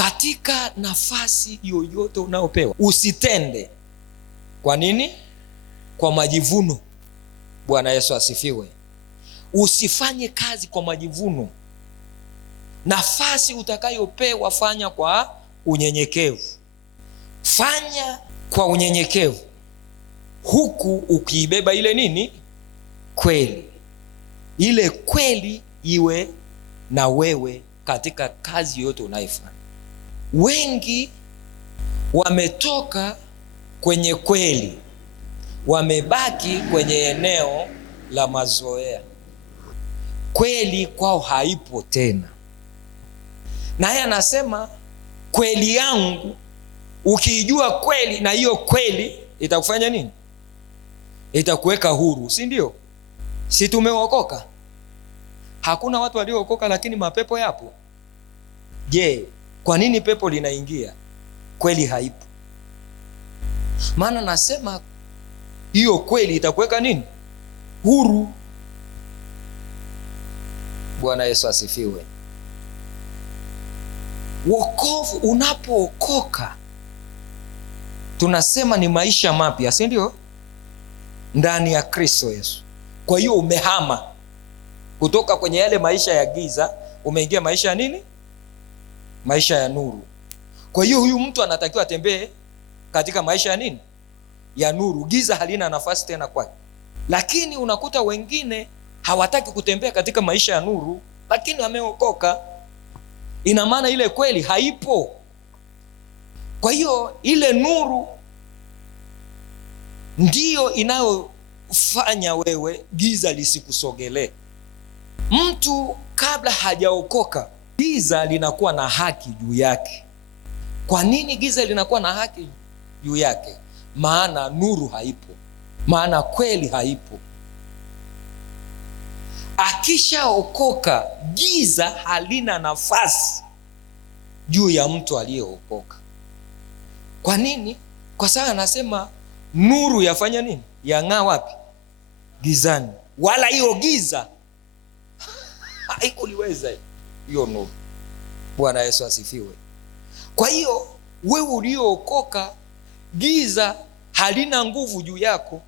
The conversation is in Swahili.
katika nafasi yoyote unayopewa usitende. Kwa nini? Kwa majivuno. Bwana Yesu asifiwe. Usifanye kazi kwa majivuno. Nafasi utakayopewa fanya kwa unyenyekevu. Fanya kwa unyenyekevu, huku ukiibeba ile nini? Kweli. Ile kweli iwe na wewe katika kazi yote unaifanya. Wengi wametoka kwenye kweli, wamebaki kwenye eneo la mazoea. Kweli kwao haipo tena. Naye anasema kweli yangu, ukijua kweli, na hiyo kweli itakufanya nini? Itakuweka huru, si ndio? Si tumeokoka? Hakuna watu waliookoka lakini mapepo yapo. Je, kwa nini pepo linaingia? Kweli haipo. Maana nasema hiyo kweli itakuweka nini? Huru. Bwana Yesu asifiwe. Wokovu, unapookoka tunasema ni maisha mapya, si ndio? Ndani ya Kristo Yesu. Kwa hiyo umehama kutoka kwenye yale maisha ya giza, umeingia maisha ya nini? Maisha ya nuru. Kwa hiyo huyu mtu anatakiwa atembee katika maisha ya nini? Ya nuru. Giza halina nafasi tena kwake. Lakini unakuta wengine hawataki kutembea katika maisha ya nuru, lakini wameokoka. Ina maana ile kweli haipo. Kwa hiyo ile nuru ndiyo inayofanya wewe giza lisikusogelee. Mtu kabla hajaokoka, giza linakuwa na haki juu yake. Kwa nini giza linakuwa na haki juu yake? Maana nuru haipo, maana kweli haipo. Akishaokoka, giza halina nafasi juu ya mtu aliyeokoka. Kwa nini? Kwa sababu anasema nuru yafanya nini? Yang'aa wapi? Gizani. Wala hiyo giza haikuliweza hiyo nuru. Bwana Yesu asifiwe. Kwa hiyo wewe uliookoka, giza halina nguvu juu yako.